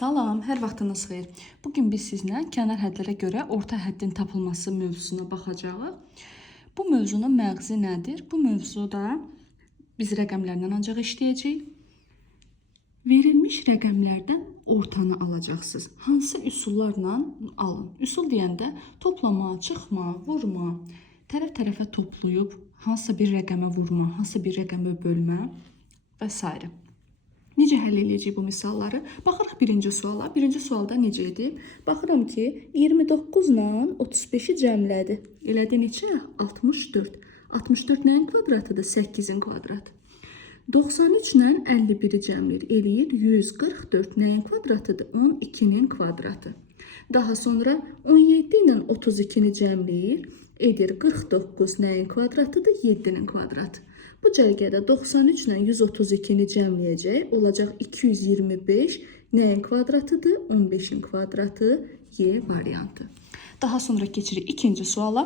Salam, hər vaxtınız xeyir. Bugün biz sizlə kənar hədlərə görə orta həddin tapılması mövzusuna baxacağıq. Bu mövzunun məğzi nədir? Bu mövzuda biz rəqəmlərlə ancaq işləyəcəyik. Verilmiş rəqəmlərdən ortanı alacaqsınız. Hansı üsullarla alın? Üsul deyəndə toplama, çıxma, vurma, tərəf-tərəfə toplayıb hansısa bir rəqəmə vurma, hansısa bir rəqəmə bölmə və s. Necə həll edəcəyik bu misalları? Baxırıq birinci suala. Birinci sualda necə idi? Baxıram ki, 29 ilə 35-i cəmlədi. Elədi neçə? 64. 64 nəyin kvadratıdır? 8-in kvadratı. 93 ilə 51-i cəmləyir. Eləyir 144. Nəyin kvadratıdır? 12-nin kvadratı. Daha sonra 17 ilə 32-ni cəmləyir. Edir 49. Nəyin kvadratıdır? 7-nin kvadratı. Bu cərgədə 93 ilə 132-ni cəmləyəcək. Olacaq 225. Nəyin kvadratıdır? 15-in kvadratı. Y variantı. Daha sonra keçirik ikinci suala.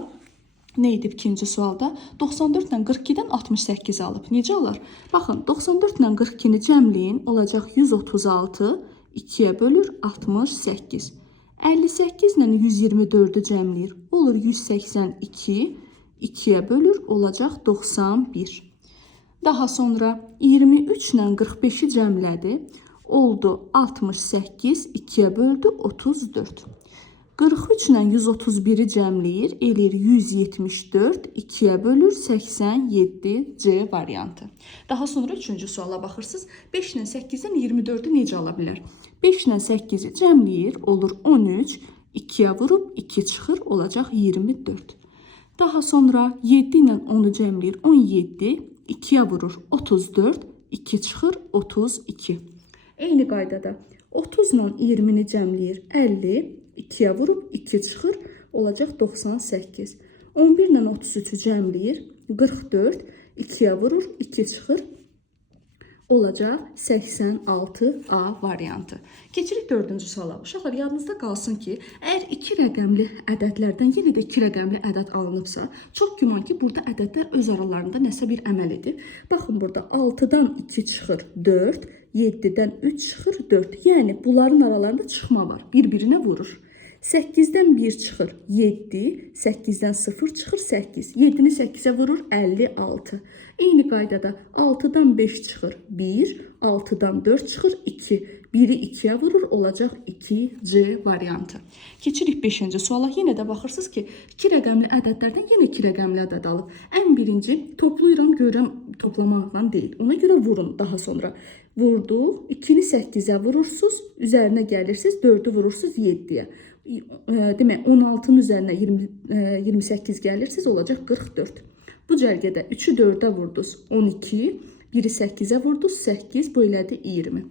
Nə edib ikinci sualda? 94 ilə 42-dən 68 alıb. Necə olar? Baxın, 94 ilə 42-ni cəmləyin. Olacaq 136. 2-yə bölür 68. 58 ilə 124-ü cəmləyir. Olur 182. 2-yə bölür olacaq 91. Daha sonra 23 ilə 45-i cəmlədi. Oldu 68. 2-yə böldü 34. 43 ilə 131-i cəmləyir. Eləyir 174. 2-yə bölür 87. C variantı. Daha sonra üçüncü suala baxırsınız. 5 ilə 8-dən 24-ü necə ala bilər? 5 ilə 8-i cəmləyir. Olur 13. 2-yə vurub 2 çıxır. Olacaq 24. Daha sonra 7 ilə 10-u cəmləyir. 17. 2-yə vurur 34. 2 çıxır 32. Eyni qaydada 30 ilə 20-ni cəmləyir. 50. 2-yə vurub 2 çıxır. Olacaq 98. 11 ilə 33-ü cəmləyir. 44. 2-yə vurur 2 çıxır. Olacaq 86A variantı. Keçirik dördüncü suala. Uşaqlar yadınızda qalsın ki, əgər iki rəqəmli ədədlərdən yenə də iki rəqəmli ədəd alınıbsa, çox güman ki, burada ədədlər öz aralarında nəsə bir əməl edir. Baxın, burada 6-dan 2 çıxır 4, 7-dən 3 çıxır 4. Yəni, bunların aralarında çıxma var. Bir-birinə vurur. 8-dən 1 çıxır 7, 8-dən 0 çıxır 8. 7-ni 8-ə vurur 56. Eyni qaydada 6-dan 5 çıxır 1, 6-dan 4 çıxır 2. 1-i 2-yə vurur olacaq 2C variantı. Keçirik 5-ci suala. Yenə də baxırsınız ki, iki rəqəmli ədədlərdən yenə iki rəqəmli ədəd alıb. Ən birinci toplayıram, görürəm toplamaqla deyil. Ona görə vurun daha sonra. Vurduq, 2-ni 8-ə vurursunuz, üzərinə gəlirsiniz, 4-ü vurursunuz 7-yə. Demək, 16-nın üzərinə 28 gəlirsiniz, olacaq 44. Bu cərgədə 3-ü 4-ə vurdunuz 12, 1-i 8-ə vurdunuz 8, bu elədi 20.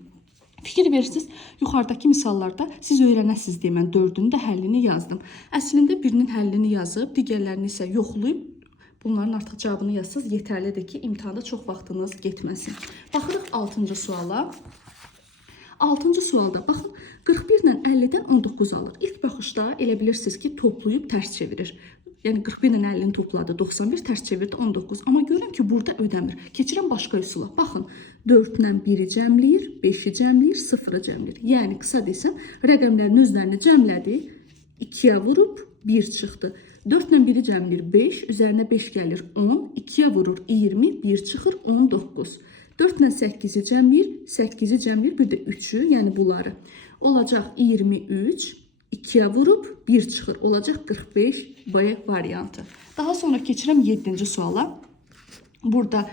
Fikir verirsiniz, yuxarıdakı misallarda siz öyrənəsiniz deyə mən 4-ün də həllini yazdım. Əslində birinin həllini yazıb, digərlərini isə yoxlayıb, bunların artıq cavabını yazsınız. Yetərlidir ki, imtihanda çox vaxtınız getməsin. Baxırıq 6-cı suala. 6-cı sualda baxın, 41 ilə 50-dən 19 alır. İlk baxışda elə bilirsiniz ki, toplayıb tərs çevirir. Yəni 41 ilə 50-ni topladı, 91 tərs çevirdi 19. Amma görün ki, burada ödəmir. Keçirəm başqa üsula. Baxın, 4 ilə 1-i cəmləyir, 5-i cəmləyir, 0-ı cəmləyir. Yəni qısa desəm, rəqəmlərin özlərini cəmlədi, 2-yə vurub 1 çıxdı. 4 ilə 1-i cəmləyir 5, üzərinə 5 gəlir 10, 2-yə vurur 20, 1 çıxır 19. 4 ilə 8-i cəmləyir, 8-i cəmləyir, bir də 3-ü, yəni bunları. Olacaq 23, 2-yə vurub 1 çıxır, olacaq 45 B variantı. Daha sonra keçirəm 7-ci suala. Burada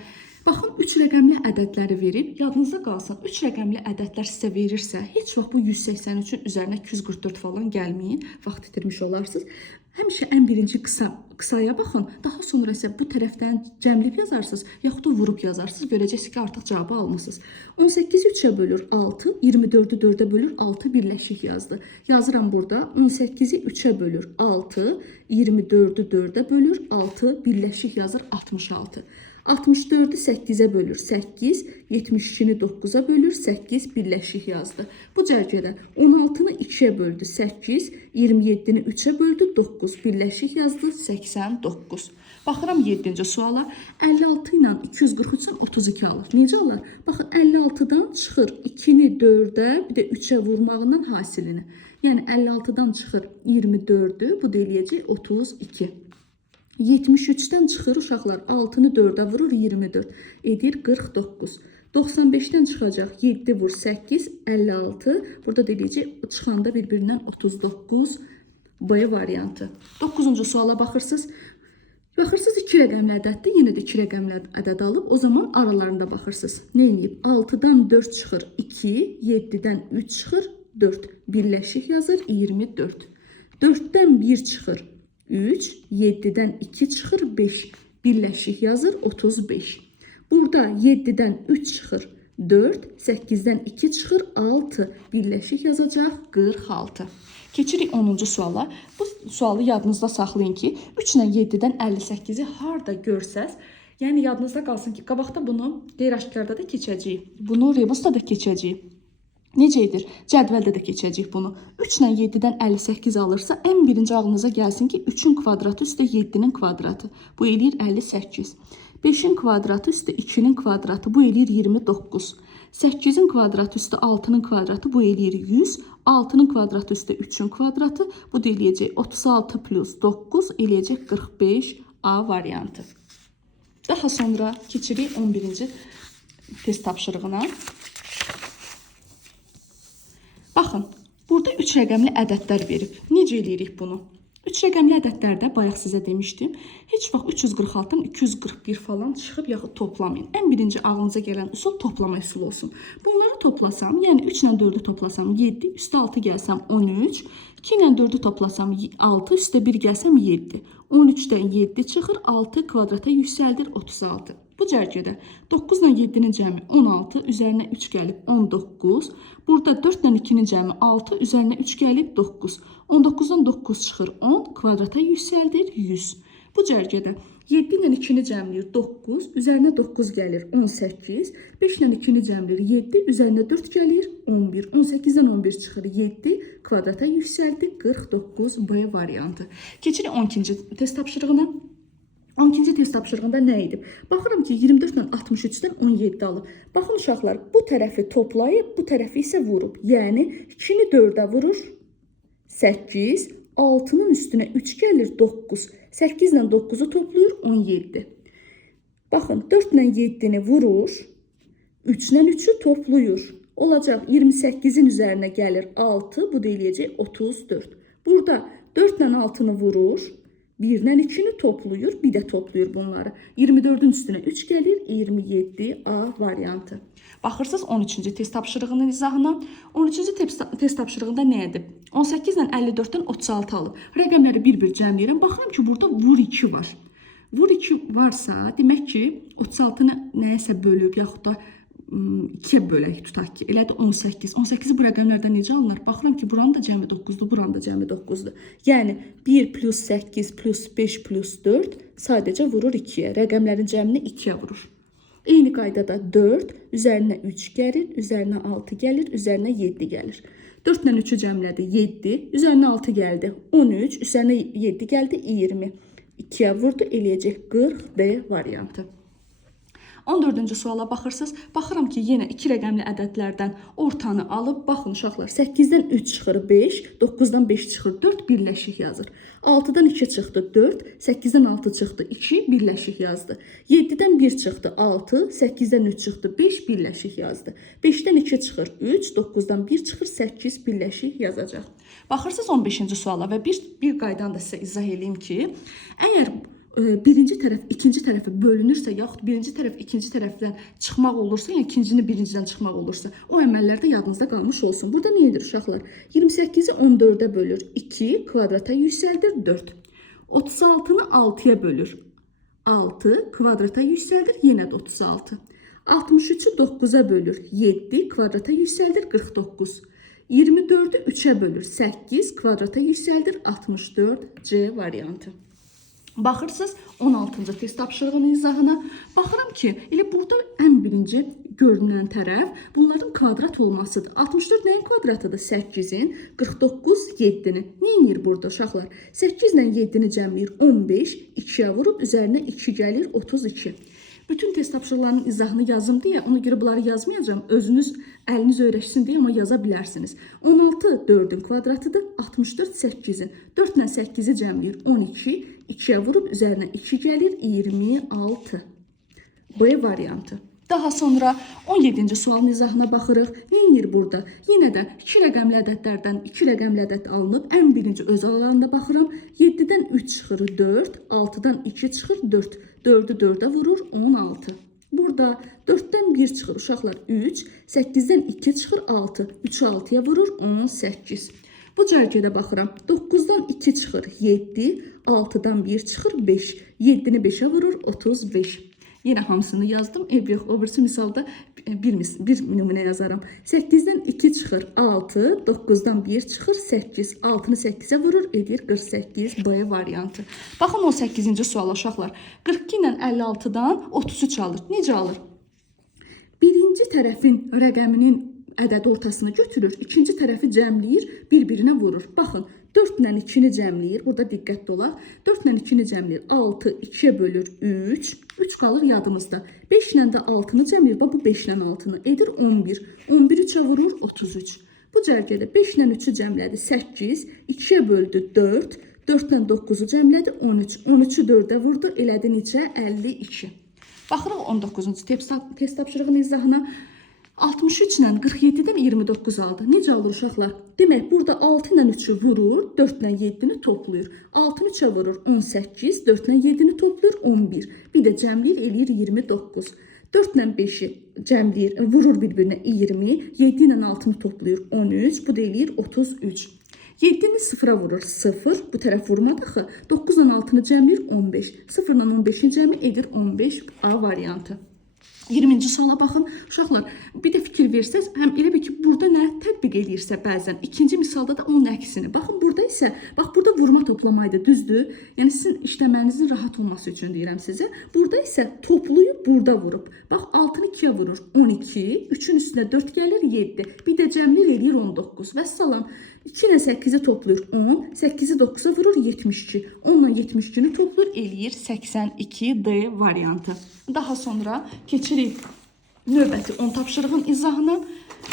baxın, 3 rəqəmli ədədləri verib, yadınızda qalsın, 3 rəqəmli ədədlər sizə verirsə, heç vaxt bu 183-ün üzərinə 244 falan gəlməyin, vaxt itirmiş olarsınız. Həmişə ən birinci qısaya baxın, daha sonra isə bu tərəfdən cəmlib yazarsınız, yaxud da vurub yazarsınız, görəcəksiniz ki, artıq cavabı almışsınız. 18-i 3-ə bölür 6, 24-ü 4-ə bölür 6 birləşik yazdı. Yazıram burada, 18-i 3-ə bölür 6, 24-ü 4-ə bölür 6, birləşik yazır 66. 64-ü 8-ə bölür 8, 72-ni 9-a bölür 8, birləşik yazdı. Bu cərgədə 16-nı 2-yə böldü 8, 27-ni 3-ə böldü 9, birləşik yazdı 89. Baxıram 7-ci suala. 56 ilə 243-dən 32 alır. Necə alır? Baxın 56-dan çıxır 2-ni 4-ə, bir də 3-ə vurmağından hasilini. Yəni 56-dan çıxır 24-ü, bu da eləyəcək 32. 73-dən çıxır uşaqlar 6-nı 4-ə vurur 24. Edir 49. 95-dən çıxacaq 7 vur 8, 56. Burada da eləyəcək çıxanda bir-birindən 39. B variantı. 9-cu suala baxırsınız. Baxırsınız 2 rəqəmli ədəddir. Yenə də 2 rəqəmli ədəd alıb o zaman aralarında baxırsınız. Nə edib? 6-dan 4 çıxır 2, 7-dən 3 çıxır 4. Birləşik yazır 24. 4-dən 1 çıxır 3, 7-dən 2 çıxır 5. Birləşik yazır 35. Burada 7-dən 3 çıxır 4, 8-dən 2 çıxır 6. Birləşik yazacaq 46. Keçirik 10-cu suala. Bu sualı yadınızda saxlayın ki, 3 ilə 7-dən 58-i harda görsəz, yəni yadınızda qalsın ki, qabaqda bunu qeyri-aşkarda da keçəcəyik. Bunu rebusda da keçəcəyik. Necə edir? Cədvəldə də keçəcəyik bunu. 3 ilə 7-dən 58 alırsa, ən birinci ağlınıza gəlsin ki, 3-ün kvadratı üstə 7-nin kvadratı. Bu eləyir 58. 5-in kvadratı üstə 2-nin kvadratı. Bu eləyir 29. 8-in kvadratı üstə 6-nın kvadratı. Bu eləyir 100. 6-nın kvadratı üstə 3-ün kvadratı. Bu da eləyəcək 36 plus 9 eləyəcək 45. A variantı. Daha sonra keçirik 11-ci test tapşırığına. Baxın, burada 3 rəqəmli ədədlər verib. Necə eləyirik bunu? 3 rəqəmli ədədlərdə bayaq sizə demişdim. Heç vaxt 346-dan 241 falan çıxıb yaxud toplamayın. Ən birinci ağlınıza gələn üsul toplama üsulu olsun. Bunları toplasam, yəni 3 ilə 4-ü toplasam 7, üstə 6 gəlsəm 13, 2 ilə 4-ü toplasam 6, üstə 1 gəlsəm 7. 13-dən 7 çıxır, 6 kvadrata yüksəldir 36. Bu cərgədə 9 ilə 7-nin cəmi 16, üzərinə 3 gəlib 19. Burada 4 ilə 2-nin cəmi 6, üzərinə 3 gəlib 9. 19-dan 9 çıxır 10, kvadrata yüksəldir 100. Bu cərgədə 7 ilə 2-ni cəmləyir 9, üzərinə 9 gəlir 18. 5 ilə 2-ni cəmləyir 7, üzərinə 4 gəlir 11. 18-dən 11 çıxır 7, kvadrata yüksəldi 49. B variantı. Keçirik 12-ci test tapşırığına. 12-ci test tapşırığında nə edib? Baxıram ki, 24 ilə 63-dən 17 alıb. Baxın uşaqlar, bu tərəfi toplayıb, bu tərəfi isə vurub. Yəni 2-ni 4-ə vurur 8, 6-nın üstünə 3 gəlir 9. 8 ilə 9-u toplayır 17. Baxın, 4 ilə 7-ni vurur, 3 ilə 3-ü toplayır. Olacaq 28-in üzərinə gəlir 6, bu da eləyəcək 34. Burada 4 ilə 6-nı vurur, 1 ilə 2-ni toplayır, bir də toplayır bunları. 24-ün üstünə 3 gəlir, 27. A variantı. Baxırsınız 13-cü test tapşırığının izahına. 13-cü test tapşırığında nə edib? 18 ilə 54-dən 36 alıb. Rəqəmləri bir-bir cəmləyirəm. Baxıram ki, burada vur 2 var. Vur 2 varsa, demək ki, 36-nı nəyəsə bölüb, yaxud da 2-yə bölək tutaq ki, elə də 18. 18-i bu rəqəmlərdən necə alınır? Baxıram ki, buranın da cəmi 9-dur, buranın da cəmi 9-dur. Yəni 1 plus 8 plus 5 plus 4 sadəcə vurur 2-yə. Rəqəmlərin cəmini 2-yə vurur. Eyni qaydada 4, üzərinə 3 gəlir, üzərinə 6 gəlir, üzərinə 7 gəlir. 4 ilə 3-ü cəmlədi 7, üzərinə 6 gəldi 13, üzərinə 7 gəldi 20. 2-yə vurdu, eləyəcək 40. B variantı. 14-cü suala baxırsınız. Baxıram ki, yenə 2 rəqəmli ədədlərdən ortanı alıb, baxın uşaqlar, 8-dən 3 çıxır 5, 9-dan 5 çıxır 4, birləşik yazır. 6-dan 2 çıxdı 4, 8-dən 6 çıxdı 2, birləşik yazdı. 7-dən 1 çıxdı 6, 8-dən 3 çıxdı 5, birləşik yazdı. 5-dən 2 çıxır 3, 9-dan 1 çıxır 8, birləşik yazacaq. Baxırsınız 15-ci suala və bir qaydanı da sizə izah edeyim ki, əgər birinci tərəf ikinci tərəfə bölünürsə, yaxud birinci tərəf ikinci tərəfdən çıxmaq olursa, yəni ikincini birincidən çıxmaq olursa, o əməllər də yadınızda qalmış olsun. Burada nə edir uşaqlar? 28-i 14-ə bölür 2, kvadrata yüksəldir 4. 36-nı 6-ya bölür 6, kvadrata yüksəldir yenə də 36. 63-ü 9-a bölür 7, kvadrata yüksəldir 49. 24-ü 3-ə bölür 8, kvadrata yüksəldir 64. C variantı. Baxırsınız 16-cı test tapşırığının izahına. Baxıram ki, elə burada ən birinci görünən tərəf bunların kvadrat olmasıdır. 64 nəyin kvadratıdır? 8-in, 49 7-nin. Nə edir burada uşaqlar? 8 ilə 7-ni cəmləyir 15, 2-yə vurub üzərinə 2 gəlir 32. Bütün test tapşırıqlarının izahını yazım deyə, ona görə bunları yazmayacağım. Özünüz əliniz öyrəşsin deyə, amma yaza bilərsiniz. 16 4-ün kvadratıdır, 64 8-in. 4 ilə 8-i cəmləyir 12, 2-yə vurub üzərinə 2 gəlir 26. B variantı. Daha sonra 17-ci sualın izahına baxırıq. Nə edir burada? Yenə də 2 rəqəmli ədədlərdən 2 rəqəmli ədəd alınıb. Ən birinci öz aralarında baxıram. 7-dən 3 çıxır 4, 6-dan 2 çıxır 4. 4-ü 4-ə vurur 16. Burada 4-dən 1 çıxır uşaqlar 3, 8-dən 2 çıxır 6. 3-ü 6-ya vurur 18. Bu cərgədə baxıram. 9-dan 2 çıxır 7, 6-dan 1 çıxır 5. 7-ni 5-ə vurur 35. Yenə hamısını yazdım. Yox, o birisi misalda bir nümunə yazaram. 8-dən 2 çıxır 6, 9-dan 1 çıxır 8. 6-nı 8-ə vurur, edir 48. B variantı. Baxın 18-ci suala uşaqlar. 42 ilə 56-dan 33 alır. Necə alır? Birinci tərəfin rəqəminin ədəd ortasını götürür, ikinci tərəfi cəmləyir, bir-birinə vurur. Baxın, 4 ilə 2-ni cəmləyir, burada diqqətli olaq. 4 ilə 2-ni cəmləyir, 6, 2-yə bölür 3, 3 qalır yadımızda. 5 ilə də 6-nı cəmləyir, bu 5 ilə 6-nı edir 11, 11 3-ə vurur 33. Bu cərgədə 5 ilə 3-ü cəmlədi 8, 2-yə böldü 4, 4 ilə 9-u cəmlədi 13, 13-ü 4-ə vurdu, elədi neçə? 52. Baxırıq 19-cu test tapşırığının izahına. 63 ilə 47-dən 29 aldı. Necə alır uşaqlar? Demək, burada 6 ilə 3-ü vurur, 4 ilə 7-ni toplayır. 6-nı 3-ə vurur 18, 4 ilə 7-ni toplayır 11. Bir də cəmləyir, eləyir 29. 4 ilə 5-i cəmləyir, vurur bir-birinə 20, 7 ilə 6-nı toplayır 13, bu da eləyir 33. 7-ni 0-a vurur 0, bu tərəf vurmadı axı. 9 ilə 6-nı cəmləyir 15, 0 ilə 15-i cəmi edir 15. A variantı. 20-ci suala baxın. Uşaqlar, bir də fikir versəz, həm elə bir ki, burada nə tətbiq edirsə bəzən, ikinci misalda da onun əksini. Baxın, burada isə, bax, burada vurma toplamaydı, düzdür? Yəni, sizin işləmənizin rahat olması üçün deyirəm sizə. Burada isə toplayıb burada vurub. Bax, 6-nı 2-yə vurur 12, 3-ün üstünə 4 gəlir 7, bir də cəmlir eləyir 19. Vəssalam, 2 ilə 8-i toplayır 10, 8-i 9-a vurur 72, 10 ilə 72-ni toplayır eləyir 82. D variantı. Daha sonra keçirik növbəti 10 tapşırığın izahına.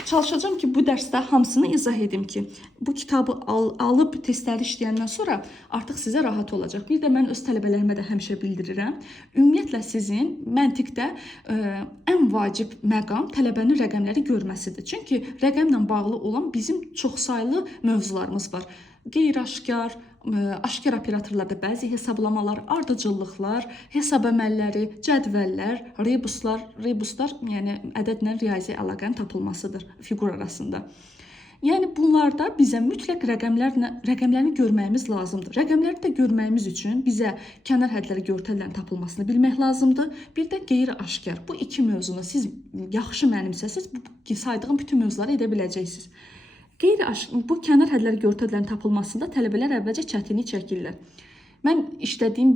Çalışacağım ki, bu dərsdə hamısını izah edim ki, bu kitabı alıb testləri işləyəndən sonra artıq sizə rahat olacaq. Bir də mən öz tələbələrimə də həmişə bildirirəm. Ümumiyyətlə sizin məntiqdə ən vacib məqam tələbənin rəqəmləri görməsidir. Çünki rəqəmlə bağlı olan bizim çoxsaylı mövzularımız var. Qeyri-aşkar, aşkar operatorlarda bəzi hesablamalar, ardıcıllıqlar, hesab əməlləri, cədvəllər, rebuslar, yəni ədədlə riyazi əlaqənin tapılmasıdır fiqur arasında. Yəni bunlarda bizə mütləq rəqəmlərini görməyimiz lazımdır. Rəqəmləri də görməyimiz üçün bizə kənar hədləri görtəllərin tapılmasını bilmək lazımdır. Bir də qeyri-aşkar. Bu iki mövzunu siz yaxşı mənimsəsiz, bu saydığım bütün mövzuları edə biləcəksiniz. Bu kənar hədləri görtəllərin tapılmasında tələbələr əvvəlcə çətinlik çəkirlər. Mən işlədiyim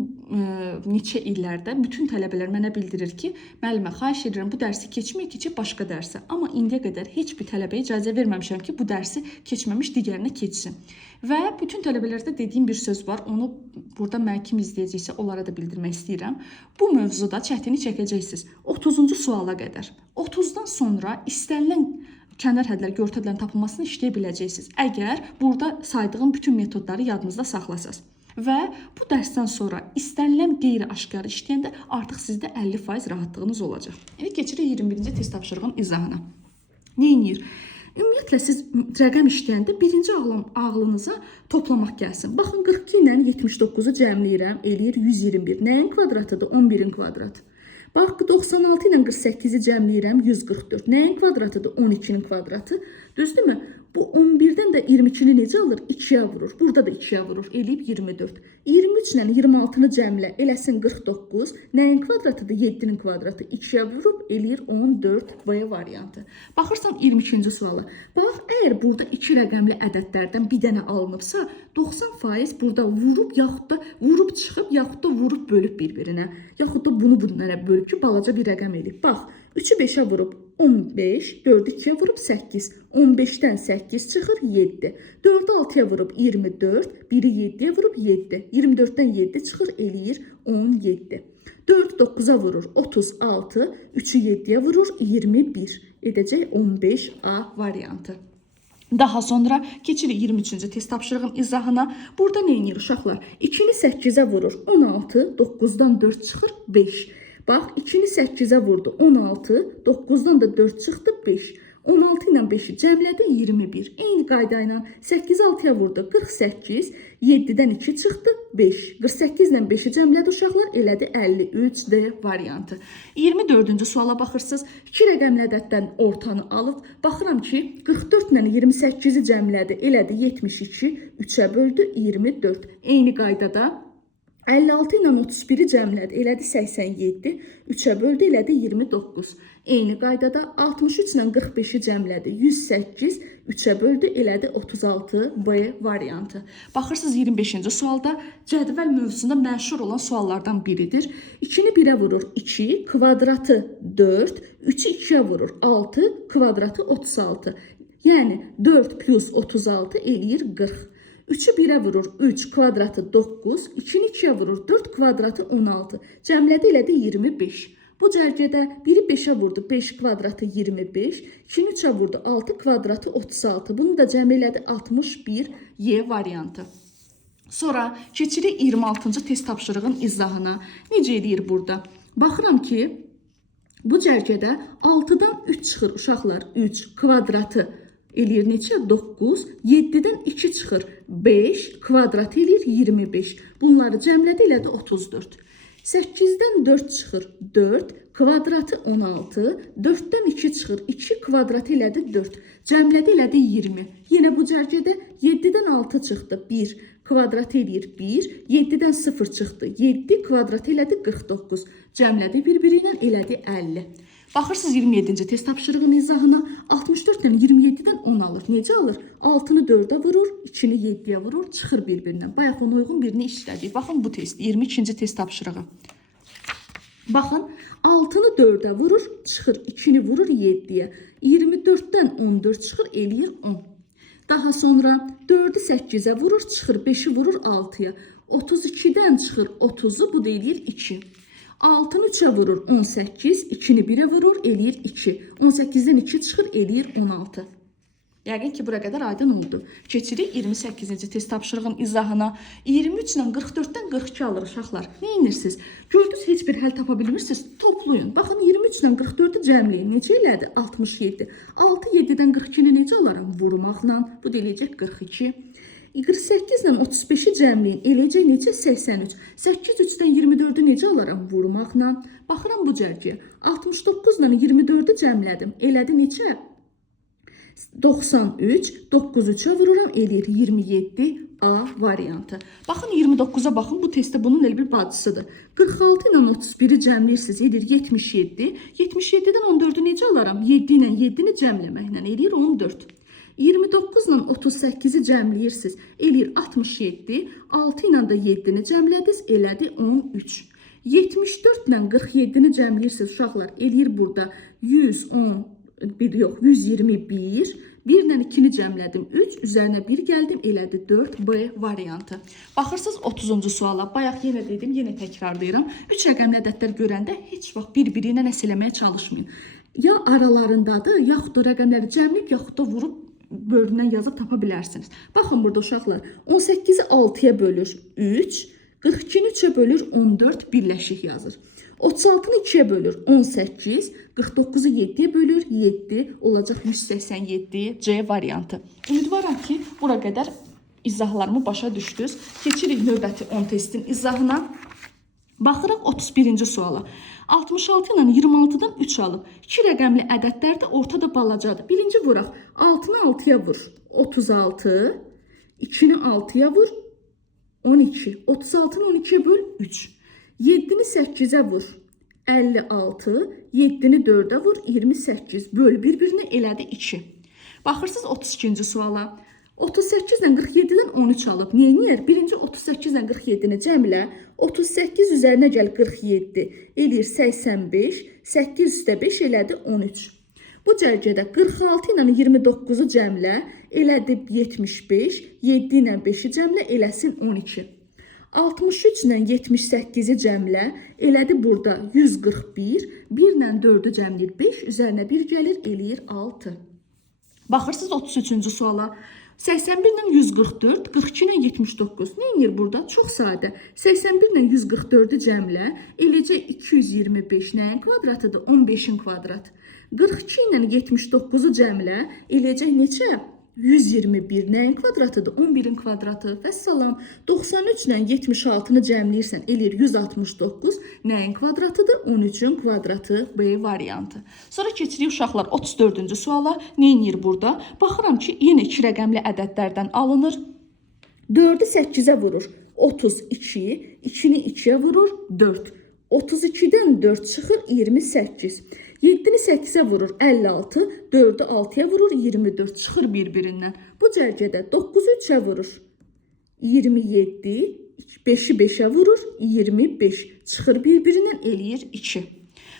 neçə illərdə bütün tələbələr mənə bildirir ki, müəllimə, xahiş edirəm bu dərsi keçmək ki, başqa dərsə. Amma indiyə qədər heç bir tələbəyə icazə verməmişəm ki, bu dərsi keçməmiş digərinə keçsin. Və bütün tələbələrdə dediyim bir söz var, onu burada mən kim izləyəcəksə onlara da bildirmək istəyirəm. Bu mövzuda çətinlik çəkəcəksiniz 30-cu suala qədər. 30-dan sonra istənilən kənar hədlər görtəllərin tapılmasını işləyə biləcəksiniz. Əgər burada saydığım bütün metodları yadınızda saxlasınız. Və bu dərsdən sonra istənilən qeyri-aşkar işləyəndə artıq sizdə 50% rahatlığınız olacaq. İndi keçirik 21-ci test tapşırığının izahına. Nə edir? Ümumiyyətlə siz rəqəm işləyəndə birinci ağlınıza toplamaq gəlsin. Baxın, 42 ilə 79-u cəmləyirəm, eləyir 121. Nəyin kvadratıdır? 11-in kvadratı. Bax, 96 ilə 48-i cəmləyirəm, 144. Nəyin kvadratıdır? 12-nin kvadratı. Düzdürmü? Bu 11-dən də 22-ni necə alır? 2-yə vurur. Burada da 2-yə vurur. Eləyib 24. 23 ilə 26-nı cəmlə, eləsin 49. Nəyin kvadratıdır? 7-nin kvadratı. 2-yə vurub, eləyir 14. B variantı. Baxırsan 22-ci suala. Bax, əgər burada 2 rəqəmli ədədlərdən bir dənə alınıbsa, 90% burada vurub, yaxud da vurub çıxıb, yaxud da vurub bölüb bir-birinə. Yaxud da bunu bunlara bölüb ki, balaca bir rəqəm eləyib. Bax, 3-ü 5-ə vurub 15, 4-ü 2-yə vurub 8, 15-dən 8 çıxır 7, 4-ü 6-ya vurub 24, 1-i 7-yə vurub 7, 24-dən 7 çıxır eləyir 17, 4-ü 9-a vurur 36, 3-ü 7-yə vurur 21, edəcək 15A variantı. Daha sonra keçirik 23-cü test tapşırığın izahına. Burada nə edir uşaqlar? 2-ni 8-ə vurur 16, 9-dan 4 çıxır 5. Bax, 2-ni 8-ə vurdu 16, 9-dan da 4 çıxdı 5. 16 ilə 5-i cəmlədi 21. Eyni qayda ilə 8-i 6-ya vurdu 48, 7-dən 2 çıxdı 5. 48 ilə 5-i cəmlədi uşaqlar, elədi 53D variantı. 24-cü suala baxırsınız. 2 rəqəmli ədəddən ortanı alıb, baxıram ki 44 ilə 28-i cəmlədi, elədi 72, 3-ə böldü 24. Eyni qaydada 56 ilə 31-i cəmlədi, elədi 87, 3-ə böldü, elədi 29. Eyni qaydada 63 ilə 45-i cəmlədi, 108, 3-ə böldü, elədi 36, B variantı. Baxırsınız 25-ci sualda cədvəl mövzusunda məşhur olan suallardan biridir. 2-ni 1-ə vurur 2, kvadratı 4, 3-ü 2-yə vurur 6, kvadratı 36. Yəni 4 plus 36 eləyir 40. 3-ü 1-ə vurur 3, kvadratı 9, 2-ni 2-yə vurur 4, kvadratı 16. Cəmlədi elədi 25. Bu cərgədə 1-i 5-ə vurdu 5, kvadratı 25, 2-ni 3-ə vurdu 6, kvadratı 36. Bunu da cəm elədi 61, Y variantı. Sonra keçirik 26-cı test tapşırığın izahına. Necə edir burada? Baxıram ki, bu cərgədə 6-dan 3 çıxır uşaqlar, 3, kvadratı eləyir neçə? 9, 7-dən 2 çıxır 5, kvadrat eləyir 25. Bunları cəmlədi elədi 34. 8-dən 4 çıxır 4, kvadratı 16, 4-dən 2 çıxır 2, kvadrat elədi 4. Cəmlədi elədi 20. Yenə bu cərgədə 7-dən 6 çıxdı 1, kvadrat eləyir 1, 7-dən 0 çıxdı 7, kvadrat elədi 49. Cəmlədi bir-biri ilə elədi 50. Baxırsınız 27-ci test tapşırığının izahına. 64 ilə 27-dən 10 alır. Necə alır? 6-nı 4-ə vurur, 2-ni 7-yə vurur, çıxır bir-birindən. Bayaq ona uyğun birini işlədik. Baxın bu test, 22-ci test tapşırığı. Baxın, 6-nı 4-ə vurur, çıxır, 2-ni vurur 7-yə. 24-dən 14 çıxır, eləyir 10. Daha sonra 4-ü 8-ə vurur, çıxır, 5-i vurur 6-ya. 32-dən çıxır 30-u, bu da eləyir 2. 6-nı 3-ə vurur 18, 2-ni 1-ə vurur, eləyir 2. 18-dən 2 çıxır, eləyir 16. Yəqin ki, bura qədər aydın oldu. Keçirik 28-ci test tapşırığın izahına. 23 ilə 44-dən 42 alır uşaqlar. Nə edirsiniz? Gördünüz, heç bir həll tapa bilmirsiniz? Toplayın. Baxın, 23 ilə 44-ü cəmləyin. Necə elədi? 67. 6, 7-dən 42-ni necə alaram? Vurmaqla. Bu da eləyəcək 42. 48 ilə 35-i cəmləyin, eləcək necə? 83. 8, 3-dən 24-ü necə alaram? Vurmaqla. Baxıram bu cərgəyə. 69 ilə 24-ü cəmlədim. Elədi neçə? 93, 9 3-ə vururam, eləyir 27, A variantı. Baxın 29-a baxın, bu testdə bunun elə bir bacısıdır. 46 ilə 31-i cəmləyirsiniz, eləyir 77. 77-dən 14-ü necə alaram? 7 ilə 7-ni cəmləməklə eləyir 14. 29 ilə 38-i cəmləyirsiniz, eləyir 67. 6 ilə də 7-ni cəmlədiniz, elədi 13. 74 ilə 47-ni cəmləyirsiniz uşaqlar, eləyir burada 121. 1 ilə 2-ni cəmlədim 3, üzərinə 1 gəldim, elədi 4, B variantı. Baxırsınız 30-cu suala. Bayaq yenə dedim, yenə təkrarlayıram. 3 rəqəmli ədədlər görəndə heç vaxt bir-biri ilə nəsə eləməyə çalışmayın. Ya aralarındadır, yaxud da rəqəmləri cəmləyib, yaxud da vurub bölündən yazıb tapa bilərsiniz. Baxın burada uşaqlar, 18-i 6-ya bölür 3, 42-ni 3-ə bölür 14, birləşik yazır. 36-nı 2-yə bölür 18, 49-u 7-yə bölür 7, olacaq 187, C variantı. Ümidvaram ki, bura qədər izahlarımı başa düşdünüz. Keçirik növbəti 10 testin izahına. Baxırıq 31-ci suala. 66 ilə 26-dan 3 alıb. 2 rəqəmli ədədlərdə ortada balacadır. Birinci vuraq. 6-nı 6-ya vur. 36. 2-ni 6-ya vur. 12. 36-nı 12-yə böl. 3. 7-ni 8-ə vur. 56. 7-ni 4-ə vur. 28. Böl bir-birini elədi 2. Baxırsınız 32-ci suala. 38 ilə 47-dən 13 alıb. Neyniyər? Birinci 38 ilə 47-ni cəmlə. 38 üzərinə gəl 47. Eləyir 85. 8 üstə 5 elədi 13. Bu cərgədə 46 ilə 29-u cəmlə. Elədi 75. 7 ilə 5-i cəmlə eləsin 12. 63 ilə 78-i cəmlə. Elədi burada 141. 1 ilə 4-ü cəmləyir 5. Üzərinə 1 gəlir eləyir 6. Baxırsınız 33-cü suala. 81 ilə 144, 42 ilə 79. Neynir burada? Çox sadə. 81 ilə 144-ü cəmlə. Eləcə 225 nəyin kvadratıdır? 15-in kvadratı. 42 ilə 79-u cəmlə. Eləcə neçə? 121 nəyin kvadratıdır? 11-in kvadratı. Vəssalam. 93 ilə 76-nı cəmləyirsən. Eləyir 169. Nəyin kvadratıdır? 13-ün kvadratı. B variantı. Sonra keçirik uşaqlar 34-cü suala. Neynir burada? Baxıram ki, yenə 2 rəqəmli ədədlərdən alınır. 4-ü 8-ə vurur. 32. 2-ni 2-yə vurur. 4. 32-dən 4 çıxır 28. 7-ni 8-ə vurur 56. 4-ü 6-ya vurur 24. Çıxır bir-birindən. Bu cərgədə 9-u 3-ə vurur 27. 5-i 5-ə vurur 25. Çıxır bir-birindən eləyir 2.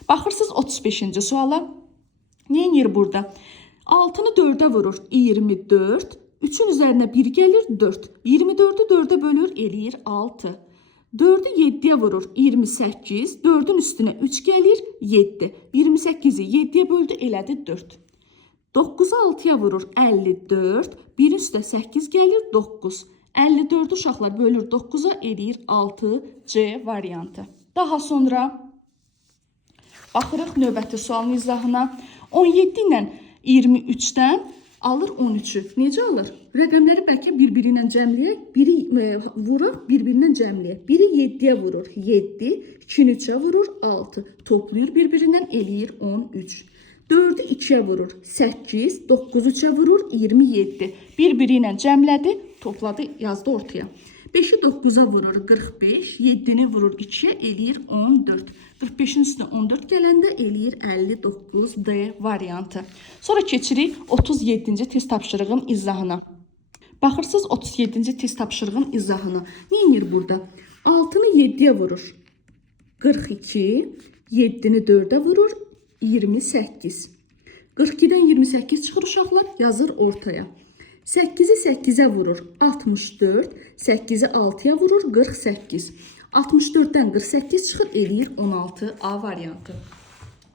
Baxırsınız 35-ci suala. Neynir burada? 6-nı 4-ə vurur 24. 3-ün üzərinə 1 gəlir 4. 24-ü 4-ə bölür eləyir 6. 4-ü 7-yə vurur 28. 4-ün üstünə 3 gəlir 7. 28-i 7-yə böldü elədi 4. 9-u 6-ya vurur 54. 1-in üstə 8 gəlir 9. 54 uşaqlar bölür 9-a eləyir 6. C variantı. Daha sonra baxırıq növbəti sualın izahına. 17 ilə 23-dən alır 13'ü. Necə alır? Rəqəmləri bəlkə bir-biri ilə cəmləyək. Biri vuraq, bir-birindən cəmləyək. Biri 7-yə vurur 7, 2-ni 3-ə vurur 6. Toplayır bir-birindən eləyir 13. 4-ü 2-yə vurur 8, 9-u 3-ə vurur 27. Bir-biri ilə cəmlədi, topladı, yazdı ortaya. 5-i 9-a vurur 45, 7-ni vurur 2-yə eləyir 14. 45-in üstünə 14 gələndə eləyir 59. D variantı. Sonra keçirik 37-ci test tapşırığın izahına. Baxırsınız 37-ci test tapşırığın izahına. Neyinir burada? 6-nı 7-yə vurur 42, 7-ni 4-ə vurur 28. 42-dən 28 çıxır uşaqlar, yazır ortaya. 8-i 8-ə vurur 64, 8-i 6-ya vurur 48. 64-dən 48 çıxır, eləyir 16. A variantı.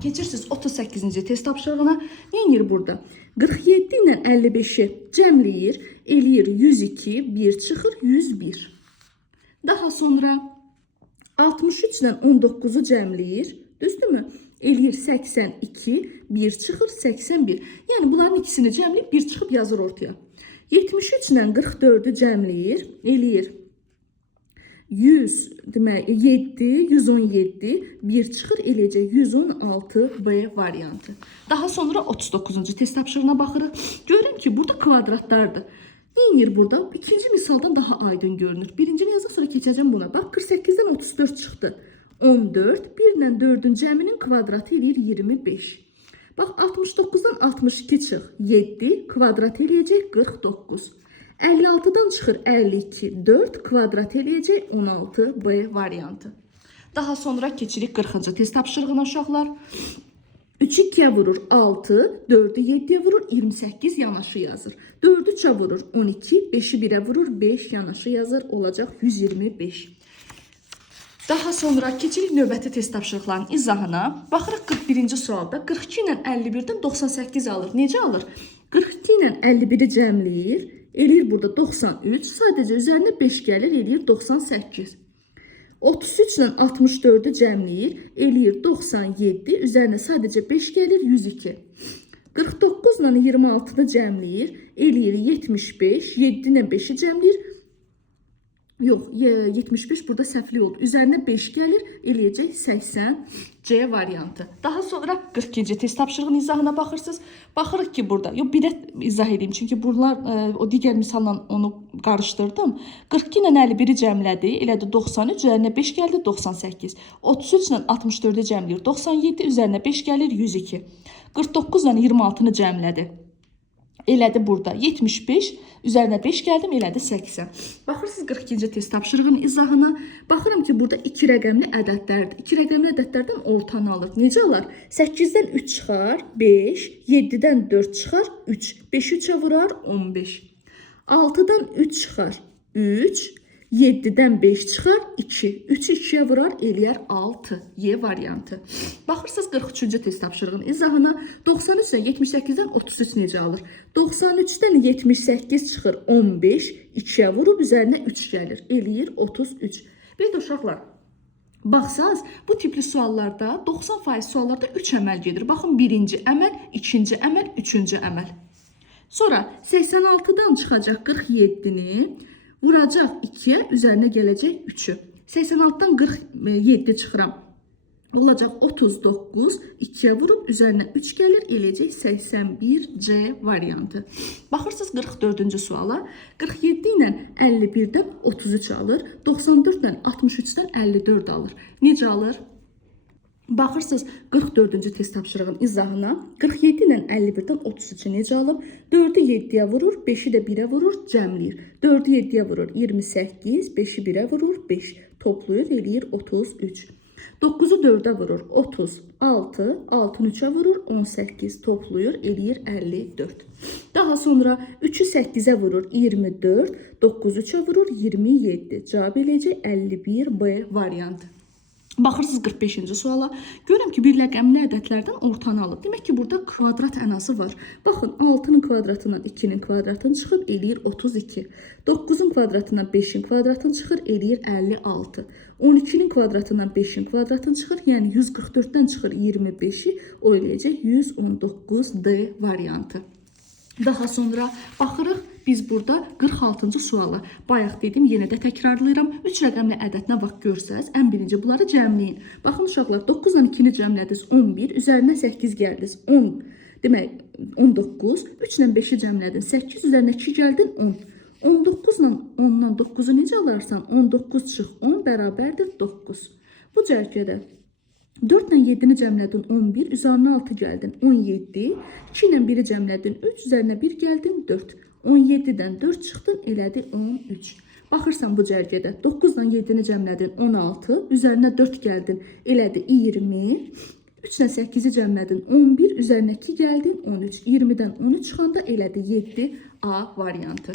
Keçirsiniz 38-ci test tapşırığına. Neyinir burada? 47 ilə 55-i cəmləyir, eləyir 102, 1 çıxır 101. Daha sonra 63 ilə 19-u cəmləyir, düzdürmü? Eləyir 82, 1 çıxır 81. Yəni bunların ikisini cəmləyib 1 çıxıb yazır ortaya. 73 ilə 44-ü cəmləyir, eləyir 100, demək 7, 117, 1 çıxır eləyəcək 116. B variantı. Daha sonra 39-cu test tapşırığına baxırıq. Görün ki, burada kvadratlardır. Neyinir burada? İkinci misaldan daha aydın görünür. Birincini yazaq, sonra keçəcəm buna. Bax, 48-dən 34 çıxdı. 14, 1 ilə 4-ün cəminin kvadratı eləyir 25. Bax, 69-dan 62 çıx, 7, kvadrat eləyəcək 49. 56-dan çıxır 52, 4, kvadrat eləyəcək 16. B variantı. Daha sonra keçirik 40-cı test tapşırığına uşaqlar. 3-ü 2-yə vurur 6, 4-ü 7-yə vurur 28, yanaşı yazır. 4-ü 3-ə vurur 12, 5-i 1-ə vurur 5, yanaşı yazır, olacaq 125. Daha sonra keçirik növbəti test tapşırıqlarının izahına. Baxırıq 41-ci sualda 42 ilə 51-dən 98 alır. Necə alır? 42 ilə 51-i cəmləyir. Eləyir burada 93. Sadəcə üzərinə 5 gəlir. Eləyir 98. 33 ilə 64-ü cəmləyir. Eləyir 97. Üzərinə sadəcə 5 gəlir. 102. 49 ilə 26-nı cəmləyir. Eləyir 75. 7 ilə 5-i cəmləyir. Yox, 75 burada səhvli oldu. Üzərinə 5 gəlir, eləyəcək 80 C variantı. Daha sonra 42-ci test tapşırığının izahına baxırsınız. Baxırıq ki, burada, yox, bir də izah edeyim, çünki bunlar o digər misalla onu qarışdırdım. 42 ilə 51-i cəmlədi, elədi 93, üzərinə 5 gəldi 98. 33 ilə 64-ü cəmləyir 97, üzərinə 5 gəlir 102. 49 ilə 26-nı cəmlədi. Elədi burada 75, üzərinə 5 gəldim, elədi 80. Baxırsınız 42-ci test tapşırığının izahına. Baxıram ki, burada 2 rəqəmli ədədlərdir. 2 rəqəmli ədədlərdən ortanı alır. Necə alar? 8-dən 3 çıxar, 5, 7-dən 4 çıxar, 3. 5-i 3-ə vurar, 15. 6-dan 3 çıxar, 3. 7-dən 5 çıxar, 2. 3-ü 2-yə vurar, eləyər 6. Y variantı. Baxırsınız 43-cü test tapşırığının izahına. 93 ilə 78-dən 33 necə alır? 93-dən 78 çıxır, 15. 2-yə vurub, üzərinə 3 gəlir. Eləyir 33. Bir də uşaqlar, baxsanız, bu tipli suallarda 90% suallarda 3 əməl gedir. Baxın, birinci əməl, ikinci əməl, üçüncü əməl. Sonra 86-dan çıxacaq 47-ni, vuracaq 2-yə, üzərinə gələcək 3-ü. 86-dan 47 çıxıram. Olacaq 39, 2-yə vurub, üzərinə 3 gəlir, eləyəcək 81C variantı. Baxırsınız 44-cü suala. 47 ilə 51-dən 33 alır, 94 ilə 63-dən 54 alır. Necə alır? Baxırsınız 44-cü test tapşırığının izahına. 47 ilə 51-dən 33-ü necə alıb? 4-ü 7-yə vurur, 5-i də 1-ə vurur, cəmləyir. 4-ü 7-yə vurur, 28, 5-i 1-ə vurur, 5. Toplayır, eləyir 33. 9-u 4-ə vurur, 36, 6-nı 3-ə vurur, 18. Toplayır, eləyir 54. Daha sonra 3-ü 8-ə vurur, 24, 9-u 3-ə vurur, 27. Cavab eləyəcək 51B variantı. Baxırsınız 45-ci suala. Görürəm ki, bir rəqəmli ədədlərdən ortanı alıb. Demək ki, burada kvadrat ənası var. Baxın, 6-nın kvadratından 2-nin kvadratını çıxır, eləyir 32. 9-un kvadratından 5-in kvadratını çıxır, eləyir 56. 12-nin kvadratından 5-in kvadratını çıxır, yəni 144-dən çıxır 25-i, o eləyəcək 119D variantı. Daha sonra baxırıq, biz burada 46-cı suala. Bayaq dedim, yenə də təkrarlayıram. 3 rəqəmli ədəd nə vaxt görsəz, ən birinci bunları cəmləyin. Baxın uşaqlar, 9 ilə 2-ni cəmlədiniz, 11, üzərinə 8 gəldiniz, 10. Demək, 19, 3 ilə 5-i cəmlədin, 8, üzərinə 2 gəldin, 10. 19 ilə 10-dan 9-u necə alarsan? 19 çıx 10 bərabərdir 9. Bu cərgədə 4 ilə 7-ni cəmlədin 11, üzərinə 6 gəldin 17, 2 ilə 1-i cəmlədin 3, üzərinə 1 gəldin 4. 17-dən 4 çıxdın, elədi 13. Baxırsan bu cərgədə 9 ilə 7-ni cəmlədin 16, üzərinə 4 gəldin, elədi 20. 3 ilə 8-i cəmlədin 11, üzərinə 2 gəldin 13. 20-dən 13 çıxanda elədi 7A variantı.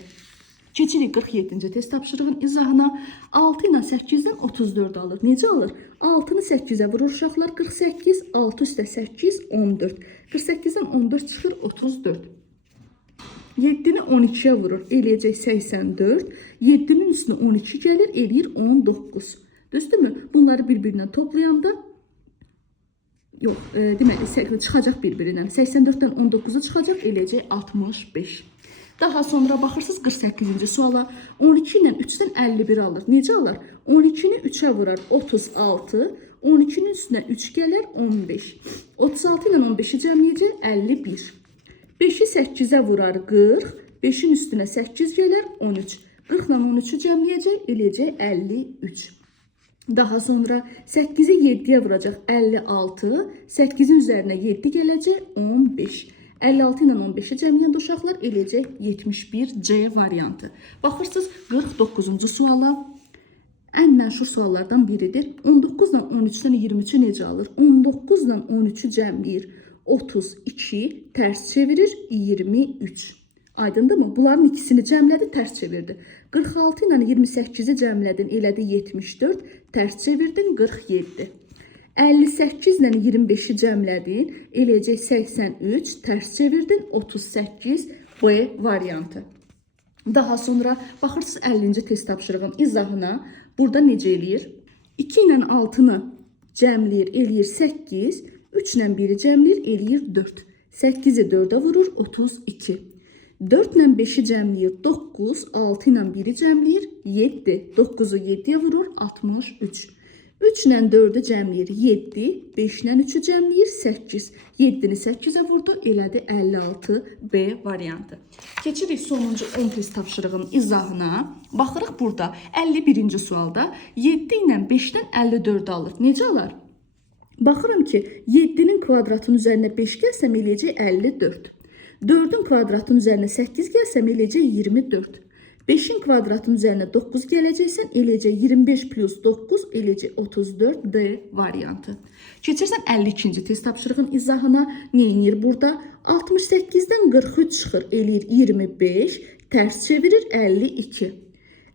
Keçirik 47-ci test tapşırığın izahına. 6 ilə 8-dən 34 alır. Necə alır? 6-nı 8-ə vurur uşaqlar, 48, 6 üstə 8, 14. 48-dən 14 çıxır, 34. 7-ni 12-yə vurur, eləyəcək 84. 7-nin üstünə 12 gəlir, eləyir 19. Düzdürmü? Bunları bir-birindən toplayanda, yox, deməli, çıxacaq bir-birindən. 84-dən 19-u çıxacaq, eləyəcək 65. Daha sonra baxırsınız 48-ci suala. 12 ilə 3-dən 51 alır. Necə alır? 12-ni 3-ə vurar, 36. 12-nin üstünə 3 gələr, 15. 36 ilə 15-i cəmləyəcək, 51. 5-i 8-ə vurar, 40. 5-in üstünə 8 gələr, 13. 40 ilə 13-ü cəmləyəcək, eləyəcək 53. Daha sonra 8-i 7-yə vuracaq, 56. 8-in üzərinə 7 gələcək, 15. 56 ilə 15-i cəmləyəndə uşaqlar eləyəcək 71C variantı. Baxırsınız 49-cu suala. Ən məşhur suallardan biridir. 19 ilə 13-dən 23-ü necə alır? 19 ilə 13-ü cəmləyir. 32, tərs çevirir, 23. Aydındır mı? Bunların ikisini cəmlədi, tərs çevirdi. 46 ilə 28-i cəmlədin, elədi 74, tərs çevirdin, 47. 58 ilə 25-i cəmlədin, eləyəcək 83, tərs çevirdin, 38, B variantı. Daha sonra baxırsınız 50-ci test tapşırığın izahına. Burada necə eləyir? 2 ilə 6-nı cəmləyir, eləyir 8, 3 ilə 1-i cəmləyir, eləyir 4. 8-i 4-ə vurur, 32. 4 ilə 5-i cəmləyir 9, 6 ilə 1-i cəmləyir 7. 9-u 7-yə vurur 63. 3 ilə 4-ü cəmləyir 7, 5 ilə 3-ü cəmləyir 8. 7-ni 8-ə vurdu, elədi 56 B variantı. Keçirik sonuncu 10 test tapşırığının izahına. Baxırıq burada 51-ci sualda 7 ilə 5-dən 54 alır. Necə alır? Baxıram ki 7-nin kvadratının üzərinə 5 gəlsəm eləyəcək 54. 4-ün kvadratının üzərinə 8 gəlsəm eləyəcək 24. 5-in kvadratının üzərinə 9 gələcəksən, eləyəcək 25 plus 9, eləyəcək 34 B variantı. Keçirsən 52-ci test tapşırığın izahına. Neyinir burada? 68-dən 43 çıxır, eləyir 25, tərs çevirir 52.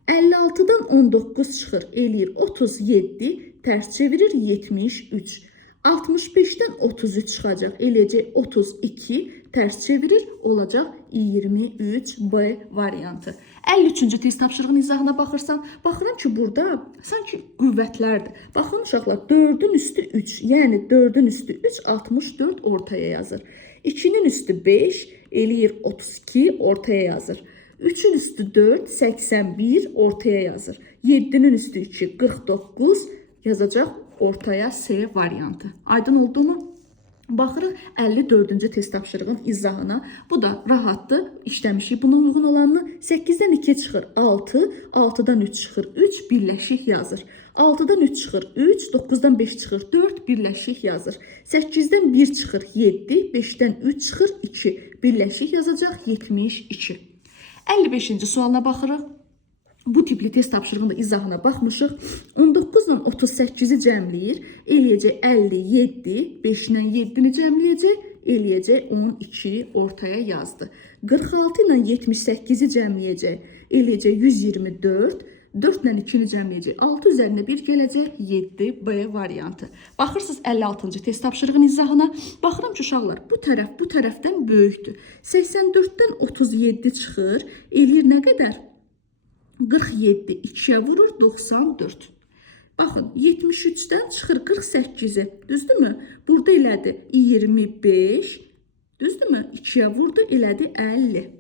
56-dan 19 çıxır, eləyir 37, tərs çevirir 73. 65-dən 33 çıxacaq, eləyəcək 32, tərs çevirir, olacaq 23 B variantı. 53-cü test tapşırığının izahına baxırsan, baxıram ki burada sanki qüvvətlərdir. Baxın uşaqlar, 4-ün üstü 3, yəni 4-ün üstü 3, 64 ortaya yazır. 2-nin üstü 5, eləyir 32, ortaya yazır. 3-ün üstü 4, 81, ortaya yazır. 7-nin üstü 2, 49, yazacaq ortaya C variantı. Aydın oldu mu? Baxırıq 54-cü test tapşırığın izahına. Bu da rahatdır. İşləmişik bunun uyğun olanını. 8-dən 2 çıxır 6, 6-dan 3 çıxır 3, birləşik yazır. 6-dan 3 çıxır 3, 9-dan 5 çıxır 4, birləşik yazır. 8-dən 1 çıxır 7, 5-dən 3 çıxır 2, birləşik yazacaq 72. 55-ci sualına baxırıq. Bu tipli test tapşırığında izahına baxmışıq. 19 ilə 38-i cəmləyir, eləyəcək 57, 5 ilə 7-ni cəmləyəcək, eləyəcək 12, ortaya yazdı. 46 ilə 78-i cəmləyəcək, eləyəcək 124, 4 ilə 2-ni cəmləyəcək, 6 üzərinə 1 gələcək, 7 B variantı. Baxırsınız 56-cı test tapşırığın izahına. Baxıram ki, uşaqlar, bu tərəfdən böyükdür. 84-dən 37 çıxır, eləyir nə qədər? 47, 2-yə vurur 94. Baxın, 73-dən çıxır 48-i, düzdürmü? Burada elədi 25, düzdürmü? 2-yə vurdu, elədi 50.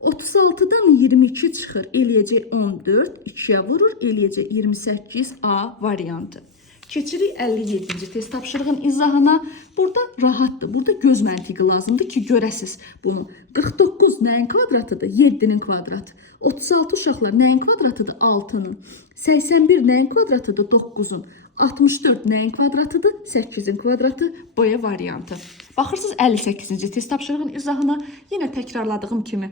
36-dan 22 çıxır, eləyəcək 14, 2-yə vurur, eləyəcək 28 A variantı. Keçirik 57-ci test tapşırığın izahına. Burada rahatdır. Burada göz məntiqi lazımdır ki, görəsiz bunu. 49 nəyin kvadratıdır? 7-nin kvadratı. 36 uşaqlar nəyin kvadratıdır? 6-nın. 81 nəyin kvadratıdır? 9-un. 64 nəyin kvadratıdır? 8-in kvadratı. B variantı. Baxırsınız 58-ci test tapşırığın izahına. Yenə təkrarladığım kimi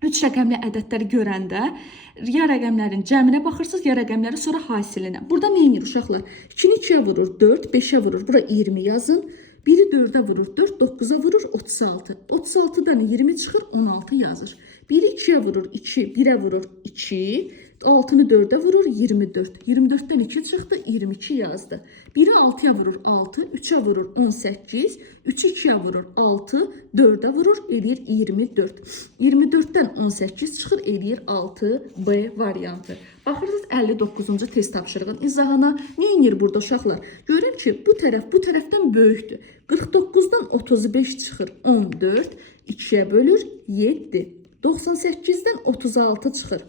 3 rəqəmli ədədləri görəndə ya rəqəmlərin cəminə baxırsınız, ya rəqəmləri sonra hasilinə. Burada nə edir uşaqlar? 2-ni 2-yə vurur 4, 5-ə vurur. Bura 20 yazın. 1-i 4-ə vurur 4, 9-a vurur 36. 36-dan 20 çıxır 16 yazır. 1-i 2-yə vurur 2, 1-ə vurur 2. 6-nı 4-ə vurur 24. 24-dən 2 çıxdı 22 yazdı. 1-i 6-ya vurur 6, 3-ə vurur 18, 3-ü 2-yə vurur 6, 4-ə vurur eləyir 24. 24-dən 18 çıxır eləyir 6 B variantı. Baxırsınız 59-cu test tapşırığın izahına. Nə edir burada uşaqlar? Görürəm ki bu tərəfdən böyükdür. 49-dan 35 çıxır 14, 2-yə bölür 7. 98-dən 36 çıxır.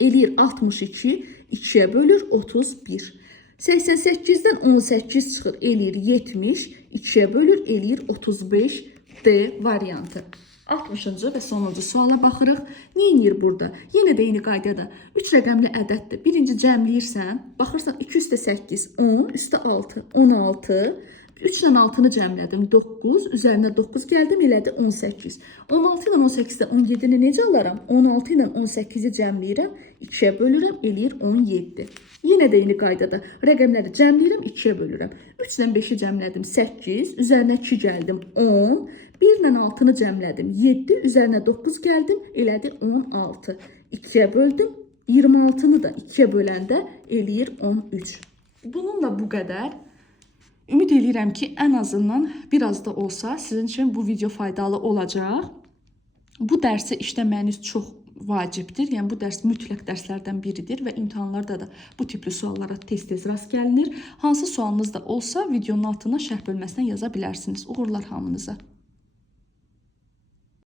Eləyir 62, 2-yə bölür 31. 88-dən 18 çıxır, eləyir 70, 2-yə bölür, eləyir 35 D variantı. 60-cı və sonuncu suala baxırıq. Nə edir burada? Yenə də eyni qaydada 3 rəqəmli ədəddir. Birinci cəmləyirsən, baxırsan 2 üstə 8, 10, üstə 6, 16. 3 ilə 6-nı cəmlədim 9, üzərinə 9 gəldim, elədi 18. 16 ilə 18-də 17-ni necə alaram? 16 ilə 18-i cəmləyirəm, 2-yə bölürəm, eləyir 17. Yenə də eyni qaydada rəqəmləri cəmləyirəm, 2-yə bölürəm. 3 ilə 5-i cəmlədim 8, üzərinə 2 gəldim 10. 1 ilə 6-nı cəmlədim 7, üzərinə 9 gəldim, elədi 16. 2-yə böldüm, 26-nı da 2-yə böləndə eləyir 13. Bununla bu qədər. Ümid edirəm ki, ən azından biraz da olsa sizin üçün bu video faydalı olacaq. Bu dərsi işləməyiniz çox vacibdir. Yəni bu dərs mütləq dərslərdən biridir və imtahanlarda da bu tipli suallara tez-tez rast gəlinir. Hansı sualınız da olsa videonun altına şərh bölməsindən yaza bilərsiniz. Uğurlar hamınıza.